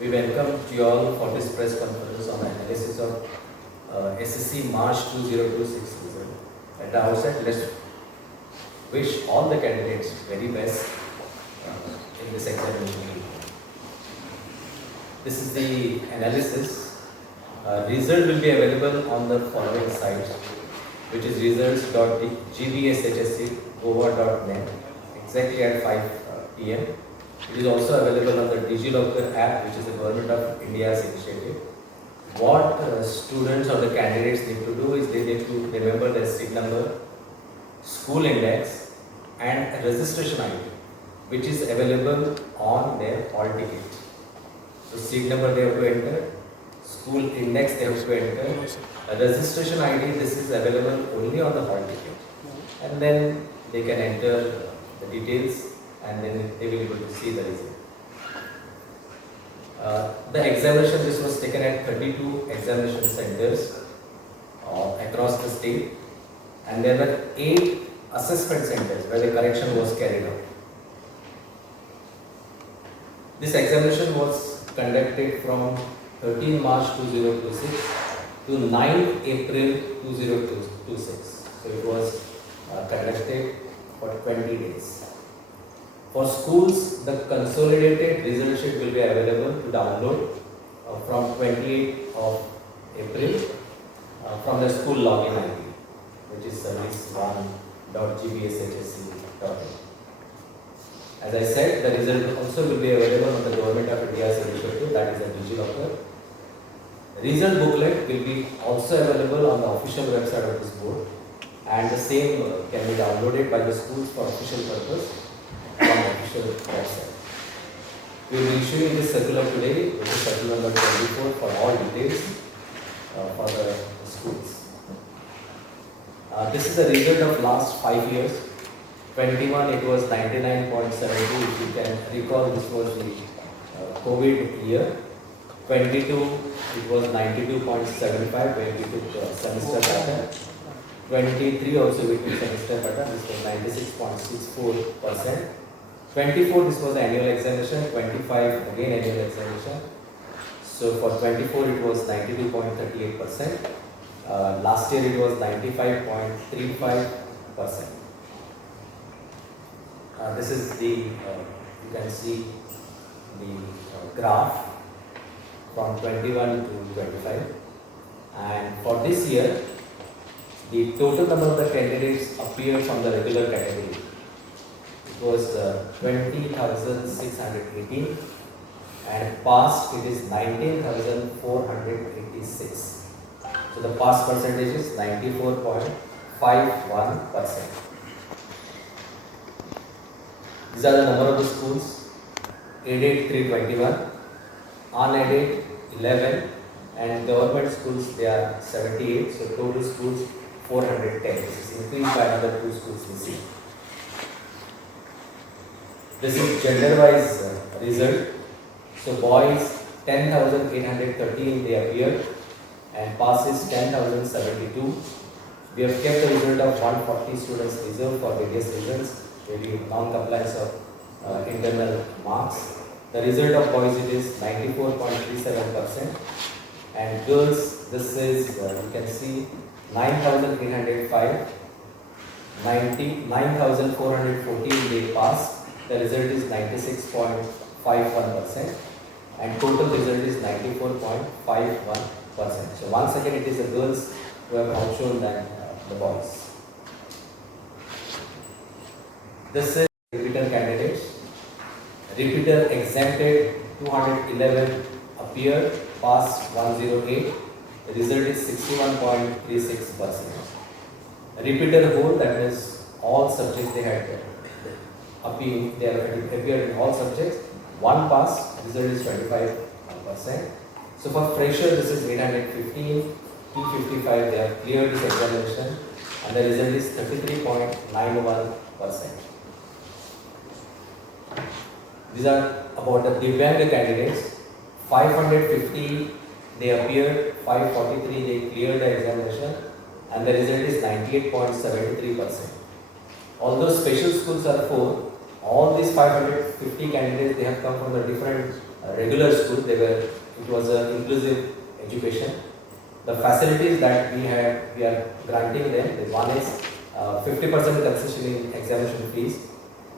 We welcome you all for this press conference on analysis of SSC March 2026 result. At the outset, let's wish all the candidates very best in this examination. This is the analysis. Result will be available on the following sites, which is results.gbshsc.goa.net exactly at 5 p.m. It is also available on the DigiLocker app, which is the Government of India's initiative. What students or the candidates need to do is they need to remember their seat number, school index, and registration ID, which is available on their hall ticket. So seat number they have to enter, school index they have to enter, a registration ID, this is available only on the hall ticket. And then they can enter the details and then they will be able to see the result. The examination, this was taken at 32 examination centers across the state, and there were 8 assessment centers where the correction was carried out. This examination was conducted from 13 March 2026 to 9 April 2026. So it was conducted for 20 days. For schools, the consolidated result sheet will be available to download from 28th of April from the school login ID, which is service1.gbshsc.in. As I said, the result also will be available on the Government of India's initiative, that is a DigiLocker. Result booklet will be also available on the official website of this board, and the same can be downloaded by the schools for official purpose from the official website. We will be issuing this circular today, which is circular number 24, for all details for the schools. This is the result of last 5 years. 21 it was 99.72. If you can recall, this was the COVID year. 22 it was 92.75 when we took semester pattern. 23 also we took semester pattern. This was 96.64%. 24 this was annual examination. 25 again annual examination. So for 24 it was 92.38%. Last year it was 95.35%. This is the, you can see the graph from 21 to 25. And for this year, the total number of the candidates appeared from the regular category. It was 20,618 and passed it is 19,486. So the pass percentage is 94.51%. These are the number of the schools: aided 321, unaided 11, and government schools they are 78. So total schools 410. This is increased by another 2 schools this year. This is gender-wise result. So boys 10,813 they appeared and passes 10,072. We have kept the result of 140 students reserved for various reasons, maybe non-compliance of internal marks. The result of boys it is 94.37%, and girls this is you can see 9,805, 9,414 they passed. The result is 96.51%, and total result is 94.51%. So once again it is the girls who have outshone than the boys. This is repeater candidates. Repeater exempted 211 appeared, passed 108. The result is 61.36%. Repeater whole, that is all subjects they had appeared, they have appeared in all subjects. 1 pass, result is 25%. So for fresher this is 815, 255 they have cleared this examination, and the result is 33.91%. These are about the Divyang candidates. 550 they appeared, 543 they cleared the examination, and the result is 98.73%. Although special schools are 4, all these 550 candidates they have come from the different a regular school. It was an inclusive education. The facilities that we are granting them. One is 50% concession in examination fees.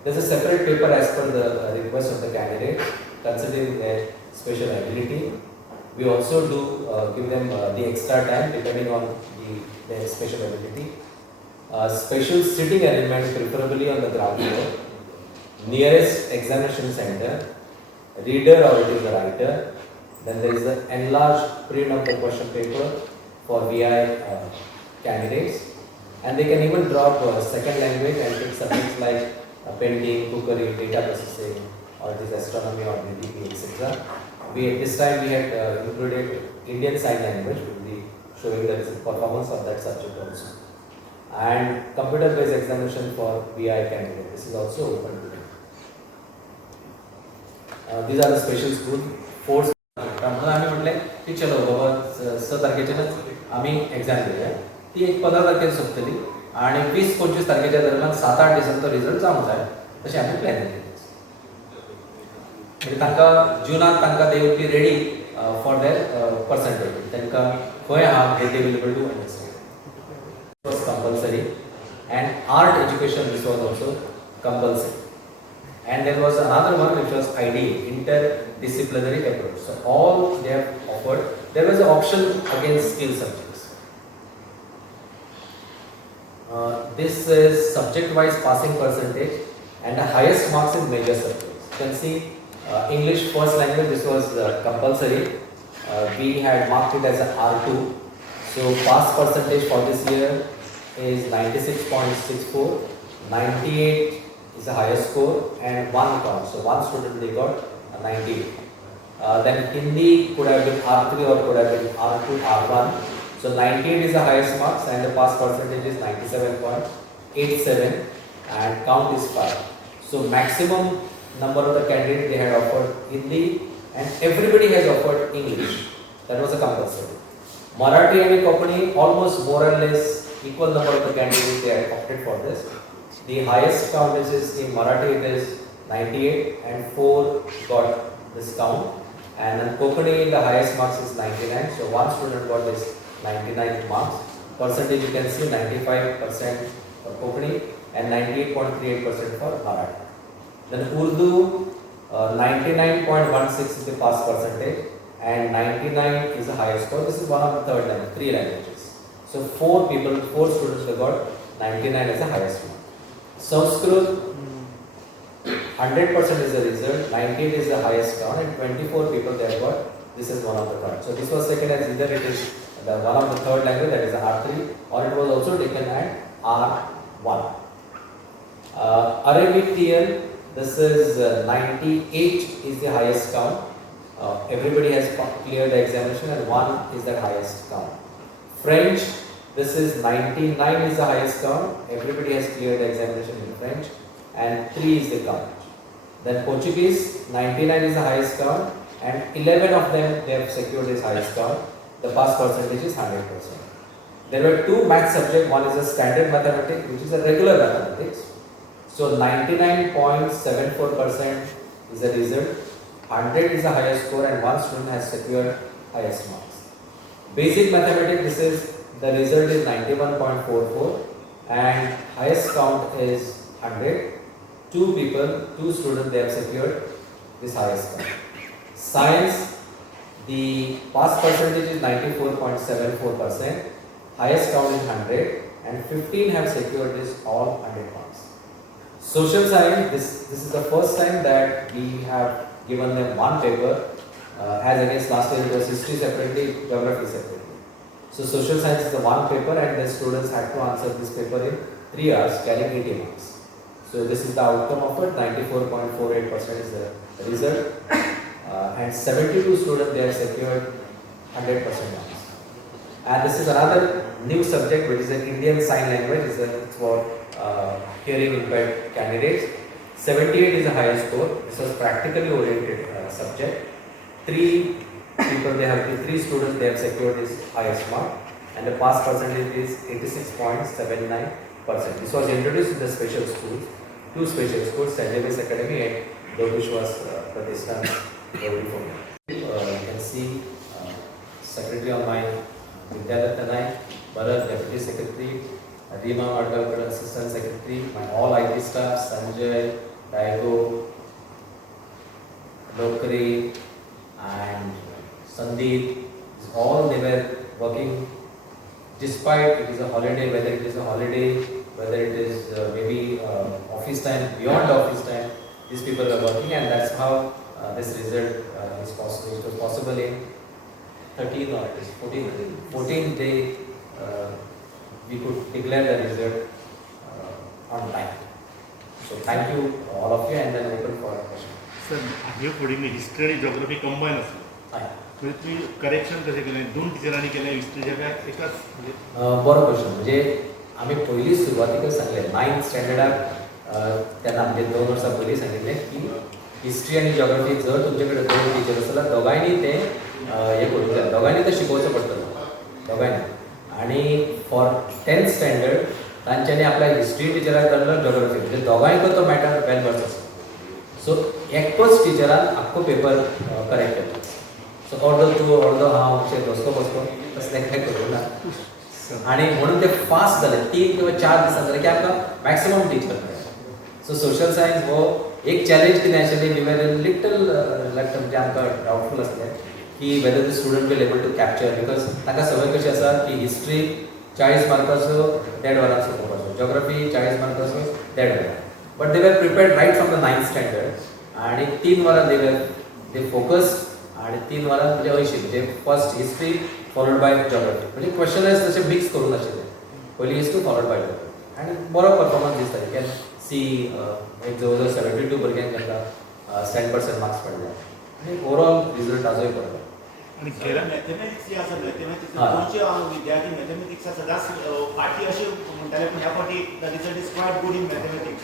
There's a separate paper as per the request of the candidate, considering their special ability. We also do give them the extra time depending on their special ability. Special sitting arrangement, preferably on the ground floor. Nearest examination center. Reader or it is a writer. Then there is the enlarged print of the question paper for VI candidates. And they can even drop second language and take subjects like painting, cookery, data processing, or it is astronomy or DDP, etc. At this time we had included Indian Sign Language, will be showing the performance of that subject also. And computer-based examination for VI candidate. This is also open to them. These are the special school. Four. म्हणून आम्ही म्हटले की चलो बाबा 6 तारखेच्याच आम्ही exam दिल्या ती एक 15 तारखेर सोंपतली आणि 20-25 तारखेच्या दरम्यान 7-8 दिसांचो रिजल्ट जावंक जाय तशें आमी प्लॅनिंग केलें. म्हणजे तांकां जुनांत तांकां they will be ready for their percentage. तांकां खंय आहा हे they will able to understand. It was compulsory, and art education this was also compulsory. And there was another one which was ID, interdisciplinary approach. So all they have offered. There was an option against skill subjects. This is subject-wise passing percentage and the highest marks in major subjects. You can see English first language. This was compulsory. We had marked it as a R2. So pass percentage for this year is 96.64. 98 is the highest score and 1 count. So one student they got 98. Then Hindi could have been R3 or could have been R2, R1. So 98 is the highest marks and the pass percentage is 97.87 and count is 5. So maximum number of the candidates they had offered Hindi and everybody has offered English. That was a compulsory. Marathi and Konkani almost more or less equal number of the candidates they had opted for this. The highest count is in Marathi it is 98 and 4 got this count, and in Konkani the highest marks is 99. So one student got this 99 marks. Percentage you can see 95% for Konkani and 98.38% for Marathi. Then Urdu 99.16 is the pass percentage and 99 is the highest score. This is one of the third language, 3 languages. So 4 students they got 99 as the highest mark. Sanskrit 100% is the result, 98 is the highest count and 24 people they have got. This is one of the cards. So this was taken as either it is the one of the third language, that is R3, or it was also taken at R1. Arabic TL, this is 98 is the highest count. Everybody has cleared the examination and 1 is the highest count. French, this is 99 is the highest count. Everybody has cleared the examination in French and 3 is the count. Then Portuguese, 99 is the highest count and 11 of them they have secured this highest count. The pass percentage is 100%. There were 2 math subjects. One is a standard mathematics, which is a regular mathematics. So 99.74% is the result. 100 is the highest score and 1 student has secured highest marks. Basic mathematics, this is the result is 91.44 and highest count is 100. 2 students they have secured this highest count. Science, the pass percentage is 94.74%, highest count is 100 and 15 have secured this all 100 marks. Social science, this is the first time that we have given them one paper as against last year it was history separately, geography separately. So social science is the one paper and the students had to answer this paper in 3 hours carrying 80 marks. So this is the outcome of it, 94.48% is the result and 72 students they have secured 100% marks. And this is another new subject which is an Indian Sign Language, it's for hearing impaired candidates. 78 is the highest score. This was practically oriented subject. 3 students they have secured this highest mark and the pass percentage is 86.79%. This was introduced in the special schools, 2 special schools, St. James Academy and Dobishwas Pratishthan were before. You can see secretary on my Vidyadhat Tanai, Bharat deputy secretary, Rima Madgavkar assistant secretary, my all IT staff, Sanjay, Daigo, Lokari, and Sandeep, all they were working despite it is a holiday, whether it is a holiday, whether it is maybe office time, beyond office time, these people are working, and that's how this result is possible. It was possible in 13 or 14 day we could declare the result on time. So thank you all of you, and then open for questions. Sir, हे फुडें history आणि geography combine आसलें. म्हणजे तुम्ही correction कशें केलें? 2 टिचरांनी केलें हिस्ट्रीच्या काय एकाच म्हणजे? बरो क्वेश्चन. म्हणजे आम्ही पहिली सुरुवातीकच सांगले 9th स्टँडर्डाक त्यांना म्हणजे 2 वर्सां पयलीं सांगिल्लें की हिस्ट्री आणि जॉग्राफी जर तुमच्याकडे 2 टिचर आसा जाल्यार दोगांयनी ते हे करूंक जाय, दोगांयनी ते शिकोवचो पडटलो दोगांयनी. आणि फॉर 10th स्टँडर्ड तांच्यांनी आपल्या हिस्ट्री टिचराक धरलो, जॉग्राफी, म्हणजे दोगांयको तो मॅटर वेल वर्स आसा. सो एकूच टिचरान आख्खो पेपर करेक्ट केलो. सो अर्दो तूं अर्दो हांव अशें बसको तसलें कांय करूं ना. आणि म्हणून ते फास्ट जाले. 3 किंवा 4 दिसां जाले की आमकां मॅक्सिमम टिचर मेळ्ळे. सो सोशल सायन्स हो एक चॅलेंज कितें आशिल्लें, वी वर लिटल म्हणजे आमकां डावटफूल आसलें की whether the student will able to capture, because ताका संवय कशी आसा की हिस्ट्री 40 मार्काचो 1.5 वरां शिकोवपाचो, जॉग्राफी 40 मार्काचो 1.5 वरां. But they were prepared riot from the 9th standard. आणि 3 वरां दे फोकस्ड, आणि 3 वरां म्हणजे 80, म्हणजे first history followed by geography, म्हणजे क्वेश्चनर्स तशें मिक्स करून आशिल्ले. पयलीं हिस्ट्री फॉलोड बाय जॉग्राफी, आनी बरो परफॉर्मन्स दिसता. यू कॅन सी एक जवळ जवळ 72 भुरग्यांक तांकां 100% मार्क्स पडले, आनी ओवरऑल रिजल्ट आजूय पडलो. आणि मॅथमॅटिक्स जे आसा मॅथमॅटिक्स गोंयचे विद्यार्थी मॅथमॅटिक्सा सदांच फाटी अशें म्हणटाले, पूण ह्या फाटी the result is quite good in mathematics.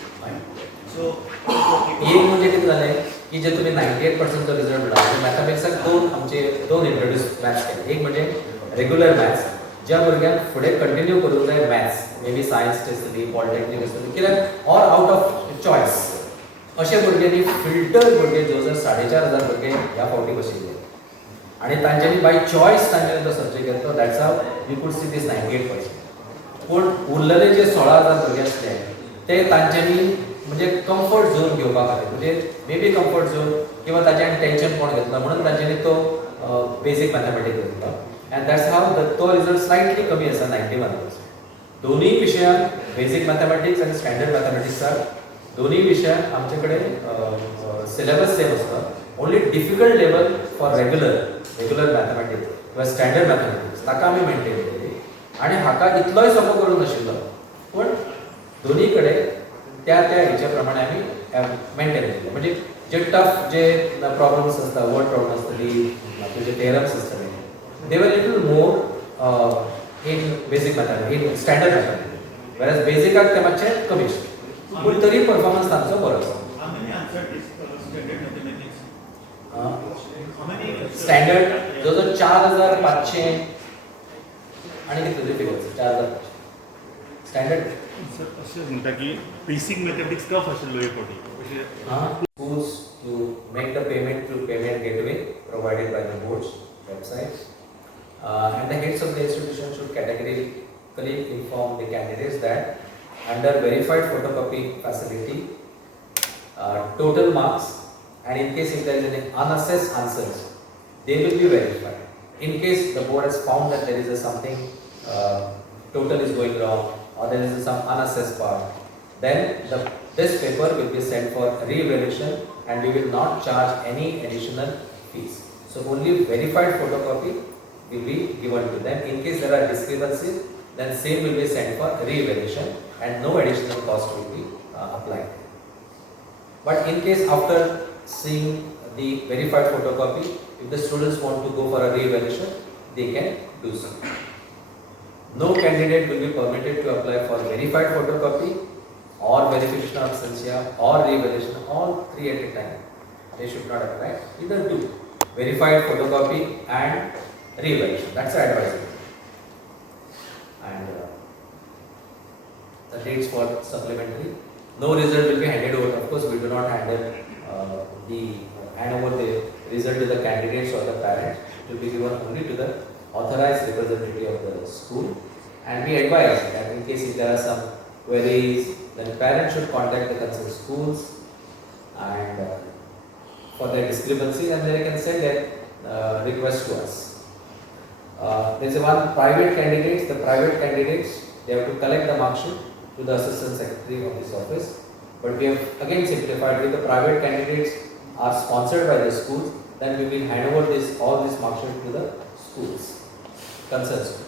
So एक म्हणजे कितें जालें की जे तुमी 98% जो रिजल्ट मेळ्ळा, मॅथमॅटिक्साक दोन इंट्रोड्यूस मॅथ्स केले. एक म्हणजे रेग्युलर मॅथ्स, ज्या भुरग्यांक फुडें कंटिन्यू करूंक जाय मॅथ्स, मे बी सायन्स आसतली, पॉलिटेक्नीक आसतली, कित्याक ऑर आउट ऑफ चॉयस, अशे भुरग्यांनी फिल्टर भुरगे जवळ जवळ 4,500 भुरगे ह्या फावटी बशिल्ले. आणि तांच्यांनी बाय चॉयस तांच्यांनी तो सब्जेक्ट घेतलो. दॅट्स हाव वी कूड सी दीस 98%. पूण उरलेले जे 16,000 भुरगे आसले ते तांच्यांनी म्हणजे कम्फर्ट झोन घेवपा खातीर, म्हणजे मे बी कम्फर्ट झोन किंवा ताच्यान टेन्शन कोण घेतलो म्हणून तांच्यांनी तो बेसीक मॅथमॅटिक्स घेतलो. अँड दॅट्स हाव तो रिजल्ट स्लायटली कमी आसा, 91%. दोनूय विशयांत, बेसीक मॅथमॅटिक्स आनी स्टँडर्ड मॅथमॅटिक्साक, दोनूय विशयांत आमचे कडेन सिलेबस सेम आसता. Only difficult level for regular mathematics किंवा स्टँडर्ड मॅथमॅटिक्स ताका आमी मेंटेन केली. आनी हाका इतलोय सोंपो करूंक नाशिल्लो, पूण दोनूय कडेन त्या हेच्या प्रमाणे आमी मेंटेन केले. म्हणजे जे टफ जे प्रॉब्लम्स आसता, वर्ड प्रॉब्लम आसतली, तुजे थेरम्स आसतले, दे वर little more in basic mathematics, in standard mathematics, whereas बेसिकाक ते मातशे कमी आशिल्ले, पूण तरी परफॉर्मन्स तांचो बरो आसा. स्टँडर्ड जवळ 4,500 आणि कितले फिगर्स 4,000 स्टँडर्ड. अशें म्हणटा की बेसीक मॅथमॅटिक्स टफ आशिल्लो हे फावटी. Schools to make the payment through payment gateway provided by the board's website, and the heads of the institution should categorically inform the candidates that under verified photocopy facility, total marks, and in case if there is any unassessed answers, they will be verified. In case the board has found that there is something total is going wrong, or there is some unassessed part, then this paper will be sent for re-evaluation, and we will not charge any additional fees. So only verified photocopy will be given to them. In case there are discrepancies, then same will be sent for re-evaluation, and no additional cost will be applied. But in case after seeing the verified photocopy, if the students want to go for a re-evaluation, they can do so. No candidate will be permitted to apply for verified photocopy or verification of absentia or re-evaluation, all 3 at a time. They should not apply. Either do verified photocopy and re-evaluation. That's the advice. And the dates for supplementary. No result will be handed over. Of course, we do not hand over the result to the candidates or the parents. It will be given only to the authorized representative of the school. And we advise that in case if there are some queries, then parents should contact the concerned schools and for their discrepancies, and they can send their request to us. There is one private candidates. The private candidates, they have to collect the mark sheet to the assistant secretary of this office. But we have again simplified with the private candidates are sponsored by the schools, then we will hand over all this mark sheet to the schools, concerned schools.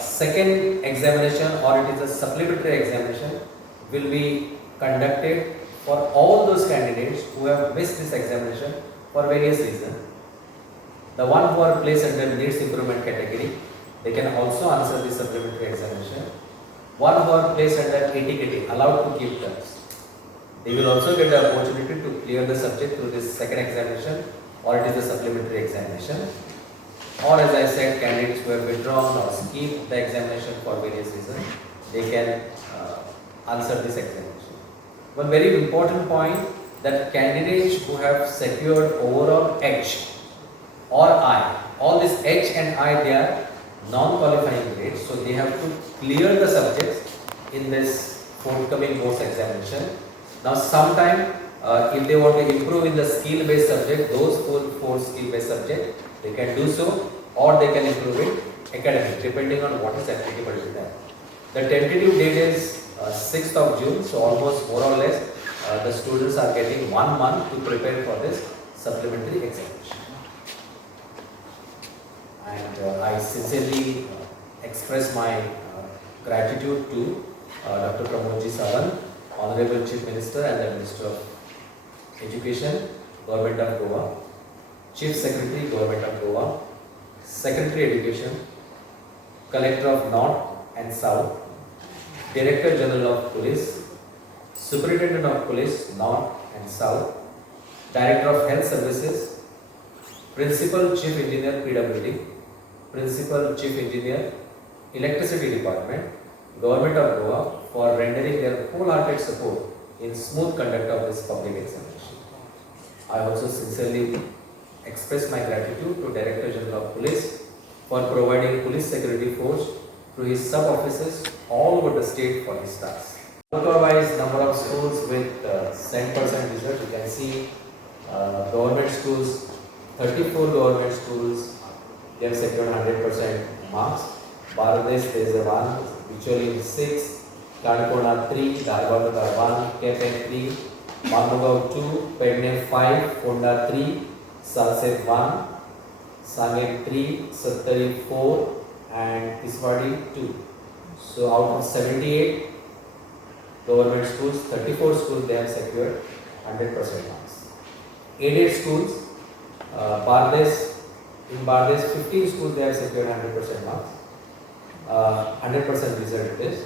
Second examination, or it is a supplementary examination, will be conducted for all those candidates who have missed this examination for various reasons. The one who are placed under needs improvement category, they can also answer the supplementary examination. One who are placed under ATKT, allowed to keep terms, they will also get the opportunity to clear the subject through this second examination, or it is a supplementary examination. Or as I said, candidates who have withdrawn or skipped the examination for various reasons, they can answer this examination. One very important point, that candidates who have secured overall H or I, all this H and I, they are non-qualifying grades, so they have to clear the subjects in this forthcoming boards examination. Now sometime if they want to improve in the skill based subject, those four skill based subjects, they can do so, or they can improve it academic, depending on what is applicable to them. The tentative date is 6th of June, so almost more or less the students are getting 1 month to prepare for this supplementary examination. And I sincerely express my gratitude to Dr. Pramodji Sawant, Honorable Chief Minister and the Minister of Education, Government of Goa, Chief Secretary, Government of Goa, Secretary Education, Collector of North and South, Director General of Police, Superintendent of Police, North and South, Director of Health Services, Principal Chief Engineer PWD, Principal Chief Engineer Electricity Department, Government of Goa for rendering their wholehearted support in smooth conduct of this public examination. I also sincerely express my gratitude to Director General of Police for providing police security force to his sub-offices all over the state for his tasks. Taluka-wise number of schools with 100% result, you can see government schools, 34 government schools, they have secured 100% marks. Baradesh, there is a 1, Bicholi 6, Kankona 3, Darbhanga 1, Kepen 3, Manugao 2, Pedne 5, Fonda 3, Salset 1, Sange 3, Sattari 4 and Tiswadi 2. So out of 78 government schools, 34 schools they have secured 100% marks. Aided schools, in Bangladesh 15 schools they have secured 100% marks. 100% result it is.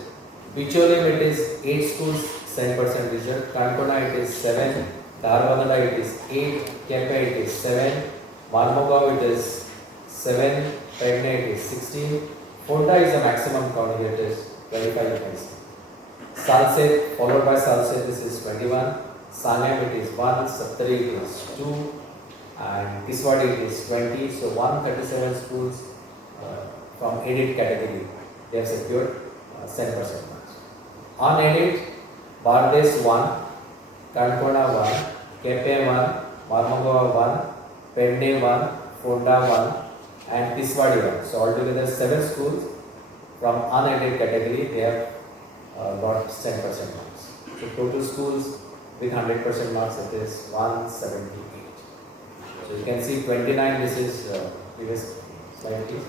Bicholim it is 8 schools, 7% result. Kankona it is 7. Darbhanga it is 8. Kepe it is 7. Marmugao it is 7. Pedne it is 16. Fonda is the maximum count here, it is 25 points. Salset followed by Salset, this is 21. Sangam it is 1. Sattari it is 2. And Kiswadi it is 20. So 137 schools from aided category, they have secured 7% marks. Unaided, Bangladesh 1, Kankona 1, Kepe 1, Marmugao 1, Pedne 1, Fonda 1 and Tiswadi 1. So altogether 7 schools from unaided category, they have got 10% marks. So total schools with 100% marks, it is 178. So you can see 29, this is previous slide please.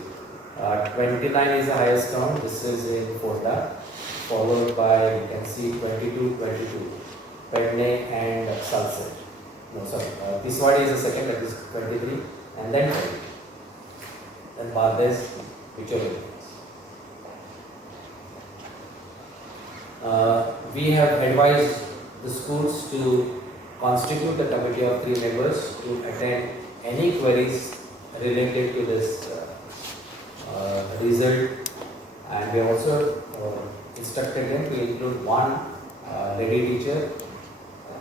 29 is the highest count, this is in Fonda, followed by you can see 22, Pedne and Salset. No, sorry, Tiswadi is the second, that is 23, and then 20. Then Bangladesh, Bicholi. We have advised the schools to constitute a committee of 3 members to attend any queries related to this result, and we have also instructed them to include one lady teacher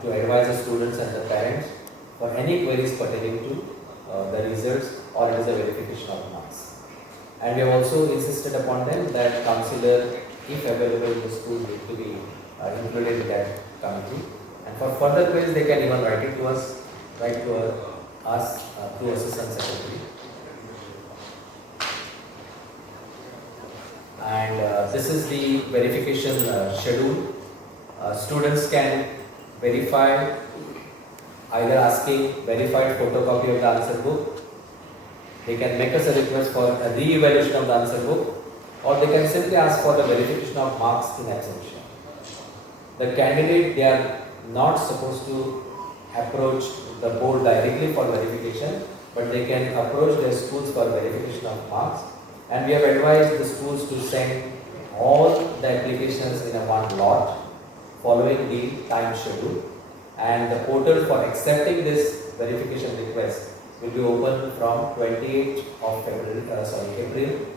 to advise the students and the parents for any queries pertaining to the results, or it is a verification of marks. And we have also insisted upon them that counselor, if available in the school, need to be included in that committee. And for further queries, they can even write it to us, through assistant secretary. And this is the verification schedule. Students can verify either asking verified photocopy of the answer book. They can make us a request for a re-evaluation of the answer book, or they can simply ask for the verification of marks in absentia. The candidate, they are not supposed to approach the board directly for verification, but they can approach their schools for verification of marks. And we have advised the schools to send all the applications in a one lot following the time schedule. And the portal for accepting this verification request will be open from 28th of April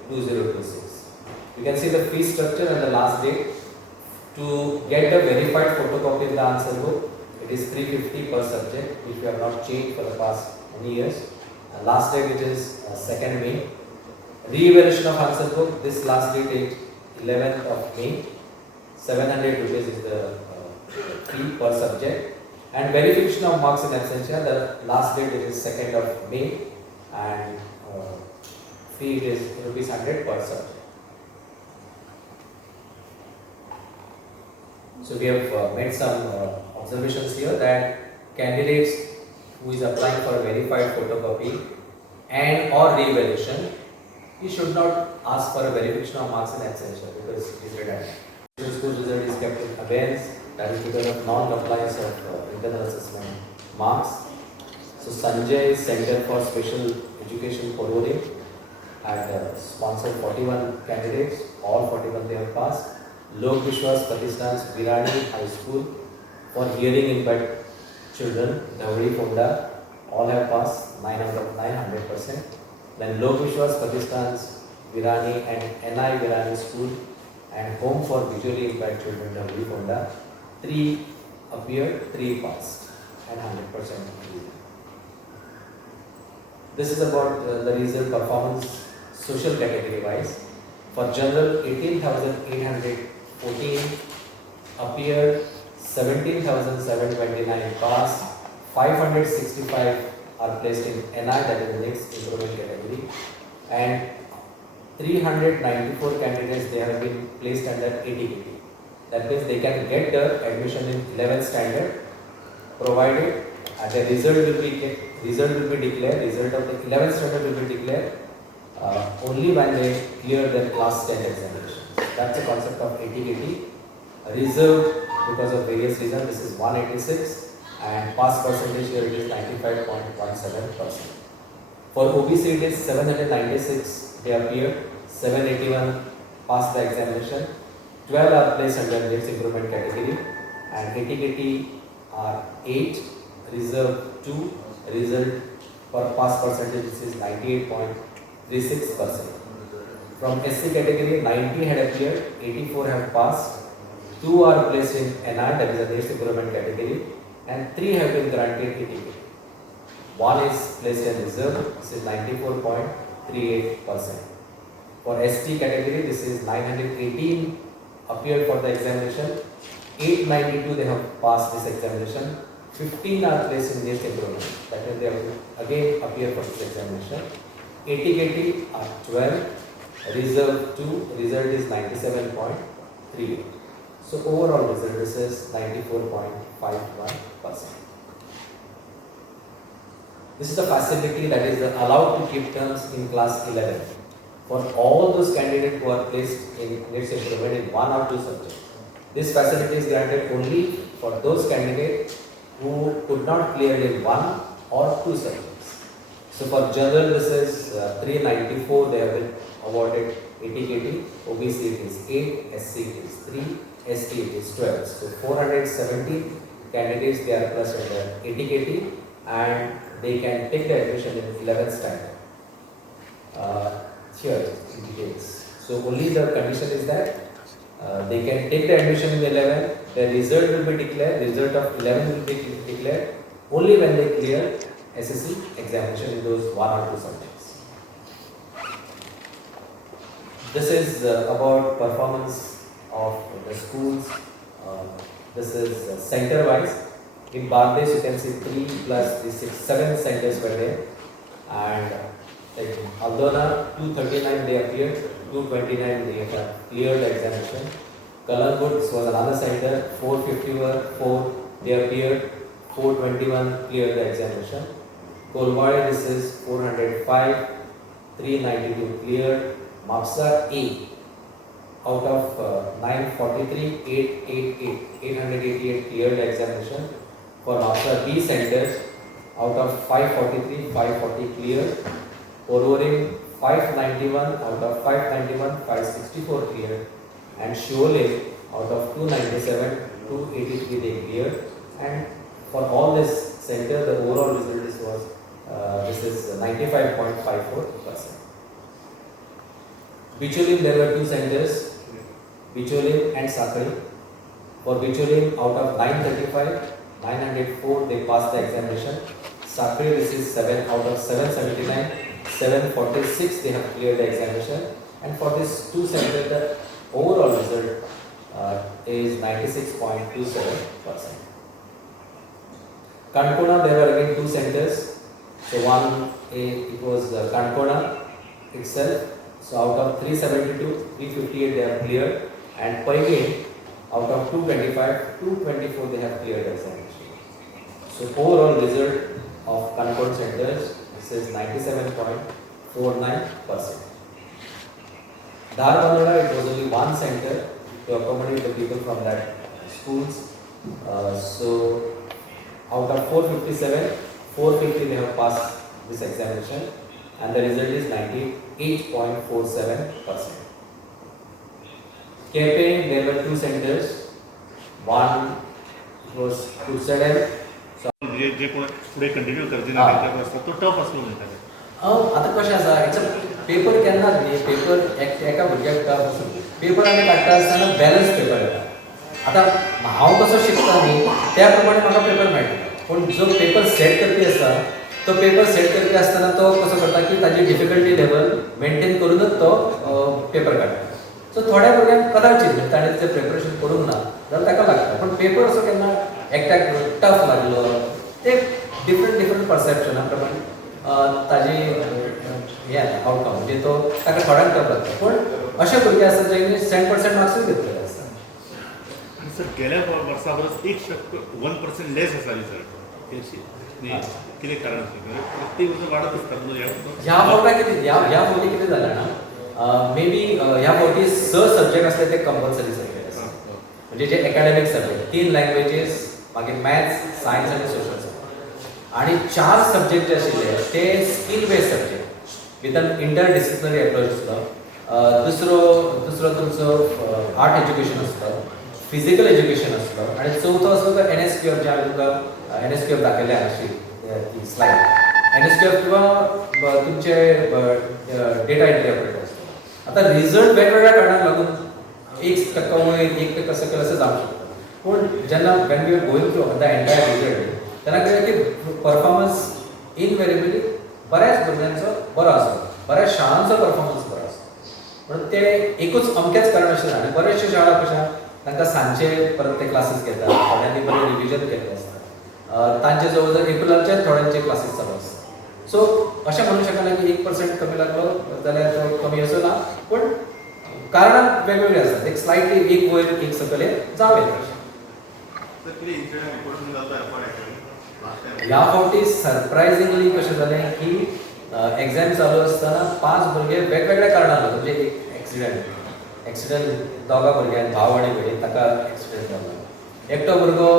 2026. You can see the fee structure and the last date. To get the verified photocopy of the answer book, it is 350 per subject, which we have not changed for the past many years. Last date it is 2nd May. Re-evaluation of answer book, this last date is 11th of May. 700 rupees is the fee per subject. And verification of marks in absentia, the last date is 2nd of May, and fee is rupees 100 per subject. So we have made some observations here that candidates who is applying for a verified photocopy and or re-evaluation, he should not ask for a verification of marks in absentia because it is redundant. The school result is kept in abeyance, that is because of non-compliance of internal assessment marks. So Sanjay Center for Special Education Korore had sponsored 41 candidates, all 41 they have passed. Lok Vishwas Pratishthan's Virani High School for hearing impaired children, Dhauri Fonda, all have passed 9 out of 900%. Then Lok Vishwas Pratishthan's Virani and NI Virani School and Home for Visually Impaired Children, Dhauri Fonda, 3 appeared, 3 passed and 100%. This is about the result performance social category wise. For general, 18,814 appeared, 17,729 passed, 565 are placed in NI, that is the next improvement category, and 394 candidates they have been placed under ATKT. That means they can get the admission in 11th standard, provided the result will be declared. Result of the 11th standard will be declared only when they clear their class 10 examinations. That's the concept of ATKT. Reserved because of various reasons, this is 186, and pass percentage here it is 95.17%. For OBC it is 796 they appeared, 781 passed the examination, 12 are placed under needs improvement category, and ATKT are 8, reserve 2, result for pass percentage this is 98.36%. From SC category 90 had appeared, 84 have passed, 2 are placed in NI, that is a needs improvement category, and 3 have been granted ATKT. 1 is placed in reserve, this is 94.38%. For ST category, this is 918 appeared for the examination, 892 they have passed this examination, 15 are placed in needs improvement, that means they have again appear for this examination. ATKT are 12, reserve 2, result is 97.38. So overall result this is 94.51%. This is a facility that is allowed to keep terms in class 11 for all those candidates who are placed in needs improvement in 1 or 2 subjects. This facility is granted only for those candidates who could not clear in 1 or 2 subjects. So for general this is 394 they have been awarded ATKT, OBC it is 8, SC it is 3, ST it is 12. So 470 candidates they are placed under ATKT and they can take the admission in 11th standard. Here it indicates. So only the condition is that they can take the admission in 11, their result will be declared, result of 11 will be declared only when they clear SSC examination in those 1 or 2 subjects. This is about performance of the schools. This is center wise. In Bangladesh you can see 3 plus 3, 6, 7 centers per day, and like Aldona 239 they appeared, 229 they have cleared the examination. Kalangut was another center, 454 they appeared, 421 cleared the examination. Kolwade this is 405, 392 cleared. Mapsa A out of 943, 888 cleared the examination. For Mapsa B centers, out of 543, 540 cleared. Ororim 591 out of 591, 564 cleared. And Shole out of 297, 283 they cleared. And for all this center, the overall result this is 95.54%. Bicholim, there were 2 centers, Bicholim and Sakari. For Bicholim, out of 935, 904 they passed the examination. Sakari, this is 7 out of 779, 746 they have cleared the examination. And for this 2 centers, the overall result is 96.27%. Kankona, there were again 2 centers. So one, it was Kankona itself. So out of 372, 358 they have cleared, and Paige out of 225, 224 they have cleared the examination. So overall result of Concord centers, this is 97.49%. Dharbandora, it was only 1 center to accommodate the people from that schools. So out of 457, 450 they have passed this examination, and the result is 98.47%. Campaign, there were 2 centers. One was Kursadem. जे कोण पुढे continue करतील असतात तो tough असलो म्हणतात. आता कशें आसा, इट्स पेपर केन्ना न्ही, पेपर एका भुरग्याक टफ आसूं, पेपर आमी काडटा आसतना बॅलन्स पेपर येता. आतां हांव कसो शिकता न्ही त्या प्रमाणे म्हाका पेपर मेळटा, पूण जो पेपर सेट करपी आसा तो पेपर सेट करपी आसतना तो कसो करता की ताजी डिफिकल्टी लेवल मेंटेन करूनच तो पेपर काडटा. सो थोड्या भुरग्यांक कदाचित ताणें तें प्रिपरेशन करूंक ना जाल्यार ताका लागता, पूण पेपर असो केन्ना एकट्याक टफ लागलो ते डिफरंट परसेप्शना प्रमाणे ताजी हें आउटकम म्हणजे तो ताका थोड्यांक टफ लागता. पूण अशे भुरगे आसतात जे 100% मार्क्सूय घेतलेले आसता. सर गेल्या वर्सा परस 1% लेस आसा रिजल्ट. कितें कारण प्रत्येक वर्स वाडत आसता. ह्या फावटी कितें जालें ना, मे बी ह्या फावटी 6 सब्जेक्ट आसले ते कंपल्सरी सब्जेक्ट आसा, म्हणजे जे एकाडेमीक सब्जेक्ट 3 लँग्वेजीस, मागीर मॅथ्स, सायन्स आनी सोशल सायन्स, आनी 4 सब्जेक्ट जे आशिल्ले ते skill based subject with an interdisciplinary approach आसलो. दुसरो तुमचो आर्ट एज्युकेशन आसलो, फिजिकल एज्युकेशन आसलो, आनी चवथो आसलो तो NSQF जे हांवें तुमकां NSQF दाखयले हांगाची ती स्लायड. NSQF किंवा तुमचे डेटा एंट्री ऑपरेटर. आता रिजल्ट वेगवेगळ्या कारणाक लागून 1% वयर 1% सकयल अशें जावंक शकता, पूण जेन्ना when we are going through the entire result तेन्ना कळ्ळें की परफॉर्मन्स इनवेरिएबली बऱ्याच भुरग्यांचो बरो आसलो, बऱ्याच शाळांचो परफॉर्मन्स बरो आसलो. पूण ते एकूच अमकेच कारण अशें ना, आनी बरेचशे शाळा कशा तांकां सांजचे परत ते क्लासीस घेतात, थोड्यांनी बरें रिविजन केल्लें आसता, तांचे जवळ जवळ एप्रिलाचे थोड्यांचे क्लासीस चालू आसता. सो अशें म्हणूं शकना की 1% कमी लागलो जाल्यार तो कमी असो ना, पूण कारणां वेगवेगळी आसतात. एक स्लायटली एक वयर एक सकयल जावं येता. ह्या फावटी सरप्रायझिंगली कशें जालें की एग्जाम चालू आसतना 5 भुरगे वेगवेगळ्या कारणां लागून, म्हणजे एक एक्सिडंट दोगा भुरग्यांक, भाव आनी भयण, ताका एक्सिडंट जालो. एकटो भुरगो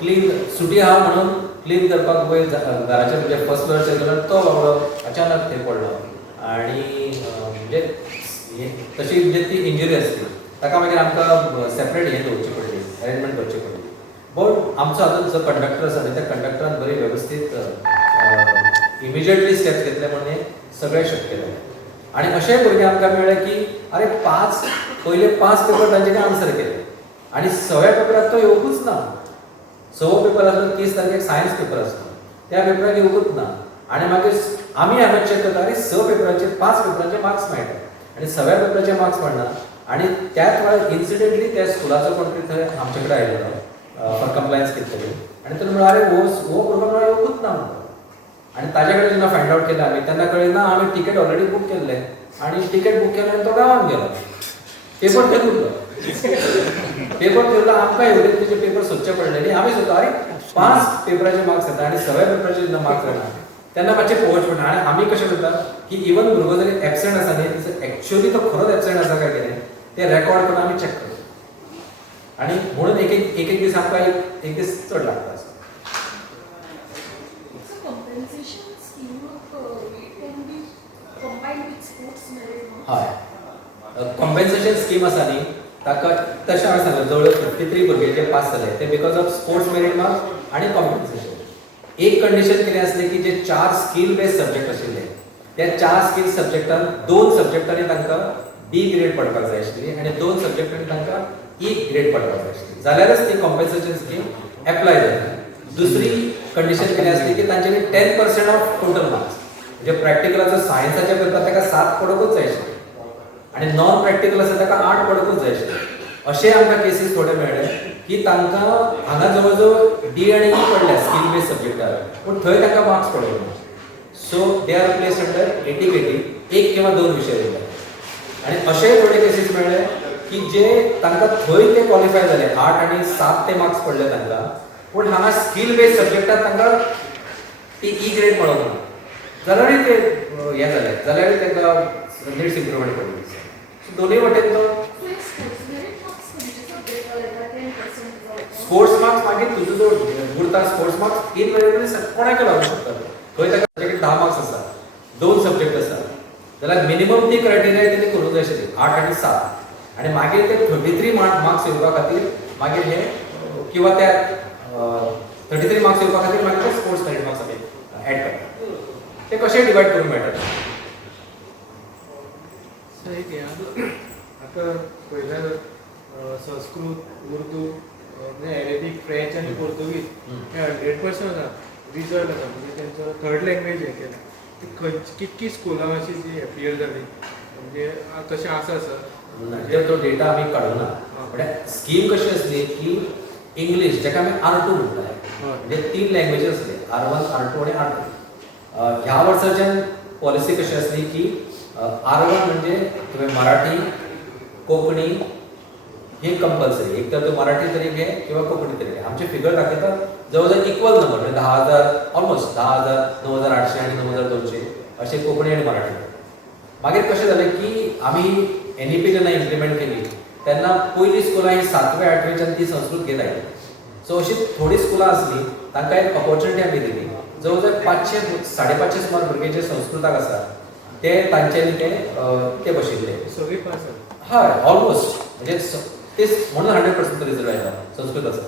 क्लीन सुटी आहा म्हणून क्लीन करपाक वयर घराच्या म्हणजे फर्स्ट फ्लोअरचेर गेलो, तो बाबडो अचानक थंय पडलो आनी म्हणजे तशी म्हणजे ती इंजरी आसली. ताका मागीर आमकां सेपरेट हें दवरची पडली, अरेंजमेंट करची पडली. बट आमचो आतां जो कंडक्टर आसा त्या कंडक्टरान बरी वेवस्थीत इमिजिएटली स्टेप्स घेतले म्हणून हें सगळें शक्य जालें. आनी अशेंय भुरगे आमकां मेळ्ळे की अरे पयले 5 पेपर तांच्यांनी आन्सर केले आणि 6व्या पेपरात तो येऊकूच ना. 6वो पेपर असतो 30 तारखेक सायन्स पेपर असतो, त्या पेपराक येऊकूच ना. आणि मागीर आमी हांगा चॅक करता अरे 6 पेपराचे 5 पेपराचे मार्क्स मेळटा आनी 6व्या पेपराचे मार्क्स पडना. आणि त्याच वेळार इन्सिडेंटली त्या स्कुलाचो कोण तरी थंय आमचे कडेन आयिल्लो फॉर कंप्लायन्स कितें तरी, आनी तुमी म्हणलो अरे हो भुरगो म्हणून येऊकूच ना म्हणून. आणि ताजे कडेन जेन्ना फायंड आवट केलें आमी तेन्ना कळ्ळें ना आमी टिकेट ऑलरेडी बूक केल्लें आणि टिकेट बूक केलें आनी तो गांवांत गेलो. पेपर थंय उरलो. पेपर थंय उरलो, आमकां एवढे तुजे पेपर सोदचे पडले न्ही. आमी सोदता अरे 5 पेपराचे मार्क्स येता आनी 6व्या पेपराचे जेन्ना मार्क्स येना तेन्ना मातशें पळोवचें पडटा. आनी आमी कशें करता की इवन भुरगो जरी एबसेंट आसा न्ही तिचो एक्चुअली तो खरोच एबसेंट आसा काय कितें तें रेकॉर्ड करून आमी चॅक करता. आनी म्हणून एक एक दीस आमकां एक दीस चड लागता. हय, कॉम्पेन्सेशन स्कीम आसा न्ही ताका तशें हांवें सांगलें जवळ 53 भुरगे जे पास जाले ते because of sports merit marks आनी कॉम्पेन्सेशन. एक कंडिशन कितें आसलें की जे 4 स्कील बेस्ड सब्जेक्ट आशिल्ले त्या 4 स्कील सब्जेक्टान 2 सब्जेक्टांनी तांकां B ग्रेड पडपाक जाय आशिल्ली आनी 2 सब्जेक्टांनी तांकां E ग्रेड पडपाक जाय आशिल्ली, जाल्यारच ती कॉम्पेन्सेशन स्कीम एप्लाय जाता. दुसरी कंडिशन कितें आसली की तांच्यांनी 10% ऑफ टोटल मार्क्स म्हणजे प्रॅक्टिकलाचो सायन्साचे पेपर ताका 7 पडोवंकूच जाय आशिल्ले आनी नॉन प्रॅक्टिकल आसा ताका 8 पडोवंकूच जाय आशिल्ले. अशे आमकां केसीस थोडे मेळ्ळे की तांकां हांगा जवळ जवळ D आनी E पडल्या स्कील बेस्ड सब्जेक्टार पूण थंय तांकां मार्क्स पडले ना. सो दे आर प्लेस अंडर 80-80 एक किंवा 2 विशय दिले. आनी अशेय थोडे केसीस मेळ्ळे की जे तांकां थंय ते क्वॉलिफाय जाले 8 आनी 7 ते मार्क्स पडले तांकां पूण हांगा स्कील बेस्ड सब्जेक्टार तांकां ती E ग्रेड मेळोंक ना. जाल्यारूय ते हें जालें, जाल्यारूय तांकां नीड्स इम्प्रुवमेंट पडली. सो दोनूय वटेन तो स्पोर्ट्स मार्क्स मागीर तुजो जो उरता स्पोर्ट्स मार्क्स इनवेरिएबली कोणाक लागू शकता. खंय ताका सब्जेक्ट 10 मार्क्स आसा 2 सब्जेक्ट आसा जाल्यार मिनिमम ती क्रायटेरिया तेणी करूंक जाय आशिल्ली 8 आनी 7 आनी मागीर ते 33 मार्क्स येवपा खातीर मागीर हे किंवा त्या 33 मार्क्स येवपा खातीर मागीर स्पोर्ट्स क्रेडिट मार्क्स आमी ऍड करता. ते कशें डिवायड करूंक मेळटा. आतां पळयल्यार संस्कृत उर्दू म्हणजे अरेबीक फ्रेंच आनी पोर्तुगीज हे 100% आसा रिजल्ट आसा म्हणजे तेंचो थर्ड लँग्वेज हे केला. ती कितकी स्कुलां अशी जी एपियर जाली म्हणजे तशें आसा सर. म्हणजे तो डेटा आमी काडूना म्हळ्यार स्कीम कशी आसली की इंग्लीश जेका आमी R2 म्हणटा म्हणजे 3 लँग्वेजीस आसले R1, R2 आनी R3. ह्या वर्साच्यान पॉलिसी कशी आसली की R1 म्हणजे तुवें मराठी कोंकणी ही कंपल्सरी, एक तर तूं मराठी तरी घे किंवा कोंकणी तरी घे. आमचे फिगर दाखयता जवळ जवळ इक्वल नंबर म्हणजे 10,000 ऑलमोस्ट 10,000, 9,800 आणि 9,200 असे कोंकणी आणि मराठी. मागीर कशें जालें की आमी NEP जेन्ना इम्प्लिमेंट केली तेन्ना पयलीं स्कुलां ही 7वे 8वेच्यान ती संस्कृत घेत आयली. सो अशी थोडी स्कुलां आसली तांकां एक ऑपॉर्च्युनिटी आमी दिली. जवळ जवळ 500-550 सुमार भुरगे जे संस्कृताक आसा ते तांच्यांनी ते बशिल्ले सगळी पास जाली. हय ऑलमोस्ट म्हणजे ते म्हणून 100% रिजल्ट आयला संस्कृत आसा.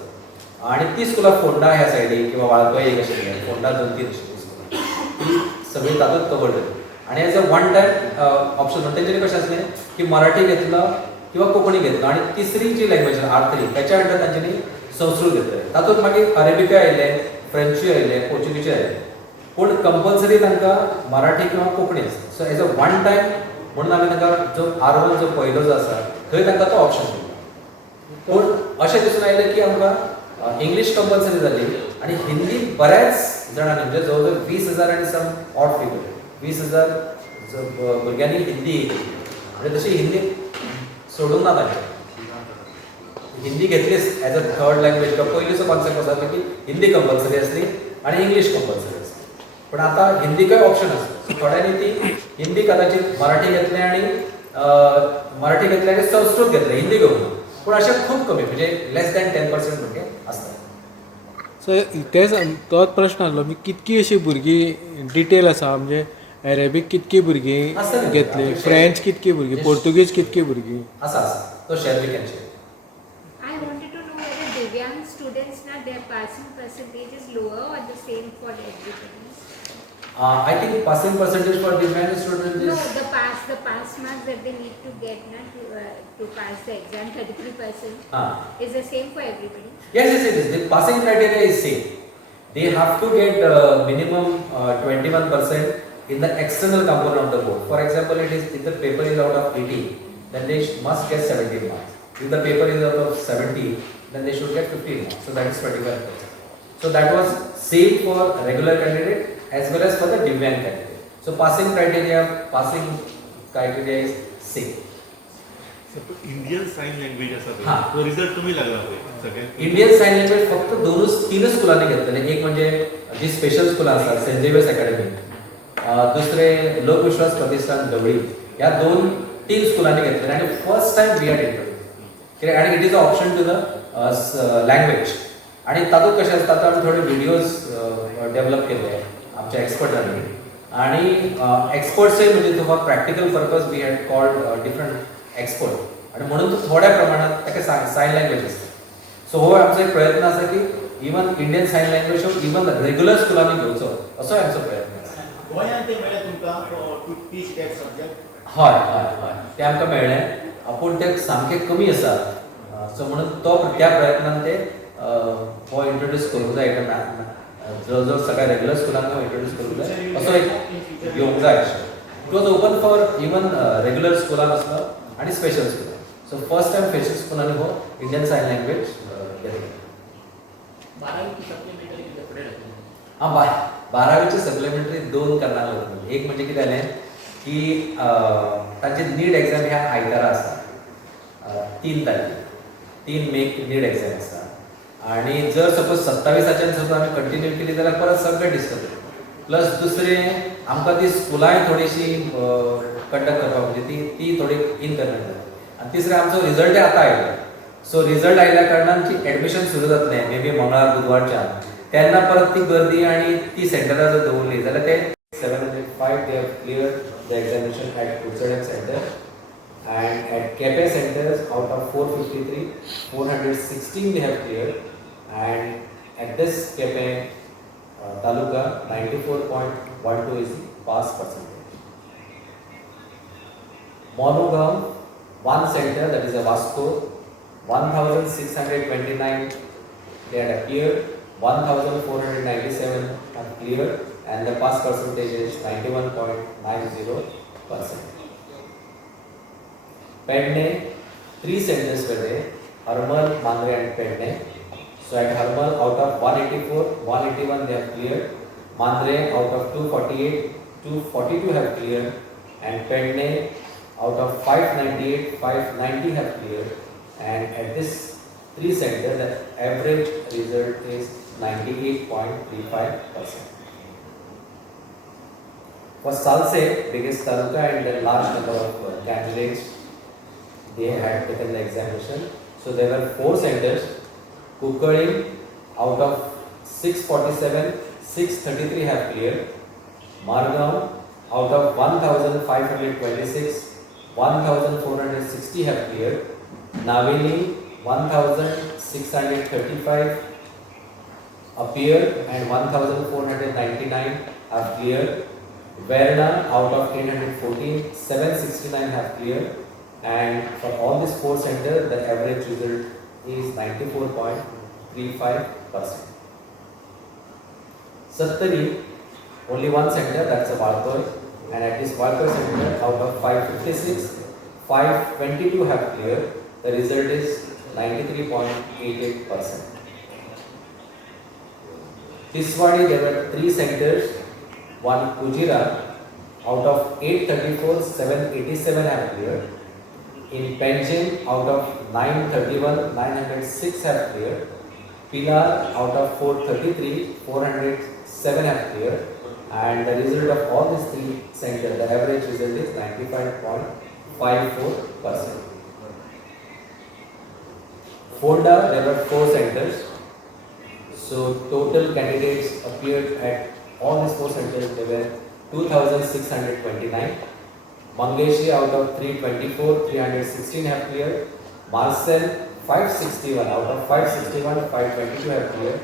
आनी ती स्कुलां फोंडा ह्या सायडीक किंवा वाळपय एक आशिल्ली फोंडा 2-3 आशिल्ली स्कुलां ती सगळी तातूंत कवर जाली. आनी as a one time option तेंच्यांनी कशें आसलें की मराठी घेतलो किंवा कोंकणी घेतलो आनी तिसरी जी लँग्वेज R3 त्याच्या अंडर तांच्यांनी संस्कृत घेतले. तातूंत मागीर अरेबिकय आयले, फ्रेंचूय आयले, पोर्चुगीजय आयले पूण कंपल्सरी तांकां मराठी किंवा कोंकणी आसता. So as a one time म्हणून आमी तांकां जो R1 जो पयलो जो आसा थंय तांकां तो ऑप्शन दिलो. पूण अशें दिसून आयलें की आमकां इंग्लीश कंपल्सरी जाली आनी हिंदी बऱ्याच जाणांनी म्हणजे जवळ जवळ 20,000 आनी सम ऑड फिगर 20,000 भुरग्यांनी हिंदी म्हणजे तशी हिंदी सोडूंक ना तांचे. हिंदी घेतलीच एज अ थर्ड लँग्वेज किंवा पयलीचो कॉन्सेप्ट असो की हिंदी कंपल्सरी आसली आनी इंग्लीश कंपल्सरी आसली. पण आतां हिंदीकय ऑप्शन आसा. थोड्यांनी ती हिंदी कदाचित मराठी घेतले आनी संस्कृत घेतले, हिंदी घेवंक ना. पूण अशे खूब कमी म्हणजे लेस दॅन 10% भुरगे आसतात. सो तेच तोच प्रश्न आसलो की कितकी अशी भुरगीं डिटेल आसा म्हणजे अरेबीक कितकी भुरगीं घेतली, फ्रेंच कितकी भुरगीं, पोर्तुगीज कितकी भुरगीं आसा. तो share we can share. I wanted to know whether Divyang students now their passing percentage is lower or the same for everybody. I think passing percentage for Divyang student No, is the pass marks that they need to get na, to pass the exam, 33% is the same for everybody. yes, it is. The passing criteria is same. They have to get minimum 21% in the external component of the board. For example, it is if the paper is out of 80, then they must get 17 marks. If the paper is out of 70, then they should get 15 marks. So that is 25%. So that was same for regular candidate as well as for the Divyang candidate. So passing criteria is same. Indian sign language असा हा. तो result तुम्ही लागला होय सगळ्यात Indian sign language फक्त तीनच स्कुलांनी घेतलेले. एक म्हणजे जी स्पेशल स्कुलां आसा सेंट झेवियर्स अकॅडमी, दुसरे लोकविश्वास प्रतिष्ठान ढवळी, ह्या 2-3 स्कुलांनी घेतलेले आणि first time we had introduce आणि it is a option to the language. आणि तातूंत कशें आसता आमी थोडे व्हिडिओज डेव्हलप केले आमच्या एक्सपर्टांनी आणि एक्सपर्ट्सय म्हणजे for practical purpose we had called different expert आणि म्हणून तो थोड्या प्रमाणात ताका सायन लँग्वेज आसता. सो हो आमचो एक प्रयत्न आसा की even Indian sign language even regular स्कुलांनी घेवचो असो आमचो प्रयत्न आसा. गोंयांत ते मेळ्ळे तुमकां टू टीच दॅट सब्जेक्ट? हय ते आमकां मेळ्ळें, पूण ते सामकें कमी आसा. सो म्हणून त्या प्रयत्नान ते हो इंट्रोड्यूस करूंक जाय. जवळ सगळ्या रेग्युलर स्कुलांक हो इंट्रोड्यूस करूंक जाय असो एक घेवंक जाय. It was open for even regular स्कुलांक आसलो आणि स्पेशल स्कुलां. सो फर्स्ट टाइम स्पेशल स्कुलांनी हो इंडियन सायन लँग्वेज घेतलो. 12वीचे सप्लिमेंटरी 2 कारणां लागून. एक म्हणजे कितें जालें की तांचे नीट एग्जाम ह्या आयतारा आसा 3 तारखेक. 3 मेक नीट एग्जाम आसा आणि जर सपोज 27च्यान सपोज आमी कंटिन्यू केली जाल्यार परत सगळें डिस्टर्ब जाता. प्लस दुसरें आमकां ती स्कुलांय थोडीशी कंडक्ट करपाक म्हणजे ती थोडी इनकन्विनियंट जाता. आनी तिसरें आमचो रिजल्टय आतां आयलो. सो रिजल्ट आयल्या कारणान जी एडमिशन सुरू जातलें मे बी मंगळार बुधवारच्यान, तेन्ना परत ती गर्दी आणि ती सेंटरां जर दवरली जाल्यार ते 705 they have cleared the examination at Outshine center and at Kepe centers out of 453 416 they have cleared and at this Kepe taluka 94.12 is the pass percentage. Monogaon one center that is a Vasco 1629 they had appeared, 1497 have cleared and the pass percentage is 91.90%. Pedne 3 centers were there, Harmal, Mandre and Pedne. So at Harmal out of 184, 181 they have cleared, Mandre out of 248, 242 have cleared and Pedne out of 598, 590 have cleared. And at this 3 center the average result is 98.35%. For Salse, biggest taluka and the large number of candidates, they had taken the examination. So there were 4 centers. Kukkarim out of 647, 633 have cleared. Margaon out of 1526, 1460 have cleared. Navini 1635 appeared and 1499 have cleared. Verna out of 814, 769 have cleared and for all these 4 centers the average result is 94.35%. Sattari only 1 center, that's a Walpur, and at this Walpur center out of 556, 522 have cleared. The result is 93.88%. Tiswadi there were 3 centers, one Kujira out of 834, 787 have cleared. In Penjim out of 931, 906 have cleared. Pilar out of 433, 407 have cleared. And the result of all these 3 centers, the average result is 95.54%. Fonda there were 4 centers. So total candidates appeared at all these 4 centers, there were 2629. Mangeshi out of 324, 316 have cleared. Marcel 561 out of 561, 522 have cleared.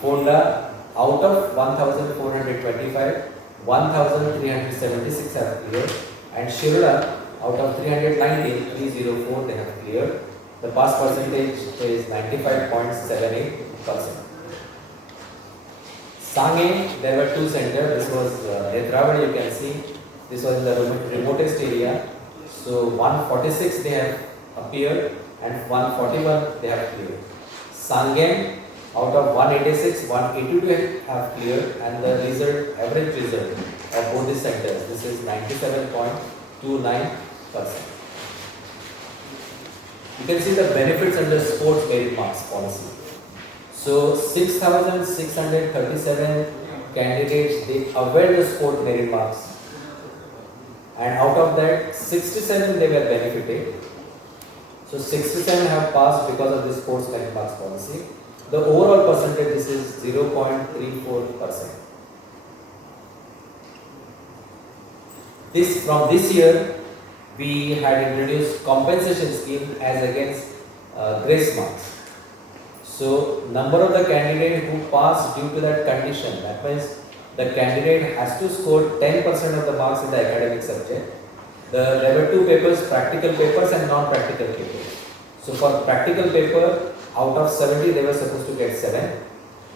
Fonda out of 1425, 1,376 have cleared, and Shirla, out of 319, 304 they have cleared. The pass percentage is 95.78%. Sange, there were 2 centers. This was Netravadi, you can see. This was in the remotest area. So 146 they have appeared and 141 they have cleared. Sangam, out of 186, 182 have cleared, and the average result of both these centers, this is 97.29%. You can see the benefits under sports merit marks policy. So 6,637 candidates, they availed the sport merit marks, and out of that 67 they were benefited. So 67 have passed because of this sports merit marks policy. The overall percentage, this is 0.34%. From this year, we had introduced compensation scheme as against grace marks. So number of the candidates who passed due to that condition, that means the candidate has to score 10% of the marks in the academic subject. There were 2 papers, practical papers and non-practical papers. So for practical paper, out of 70 they were supposed to get 7,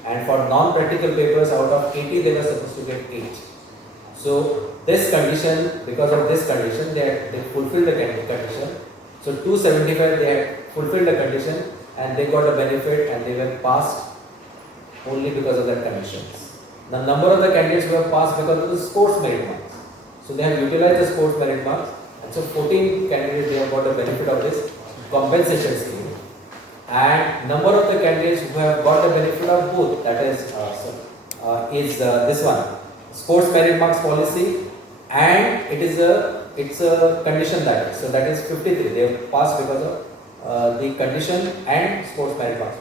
and for non-practical papers, out of 80 they were supposed to get 8. So this condition, because of this condition, they fulfilled the condition. So 275 they had fulfilled the condition and they got a benefit, and they were passed only because of that conditions. The number of the candidates who have passed because of the sports merit marks. So they have utilized the sports merit marks, and so 14 candidates they have got the benefit of this compensation scheme. And number of the candidates who have got the benefit of both, that is this one, sports merit marks policy, and it's a condition that, so that is 53. They have passed because of the condition and sports merit marks.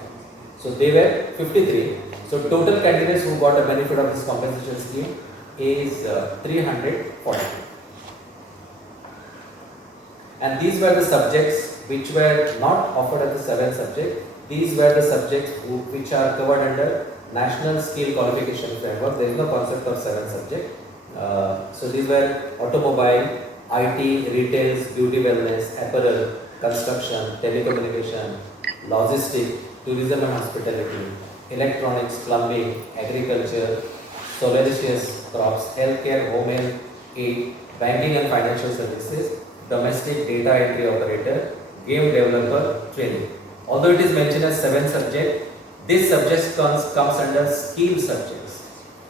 So they were 53. So total candidates who got the benefit of this compensation scheme is 340. And these were the subjects which were not offered as the 7th subject. These were the subjects which are covered under National Skill Qualification Framework. There is no concept of 7th subject. So these were automobile, IT, retails, beauty wellness, apparel, construction, telecommunication, logistics, tourism and hospitality, electronics, plumbing, agriculture, solarious crops, healthcare, home health, aid, banking and financial services, domestic data entry operator, game developer, training. Although it is mentioned as 7th subject, this subject comes under skill subjects.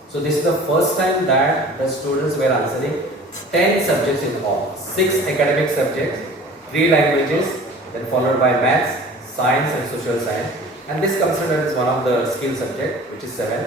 So this is the first time that the students were answering 10 subjects in all, 6 academic subjects, 3 languages, then followed by maths, science and social science, and this comes under as one of the skill subject, which is 7.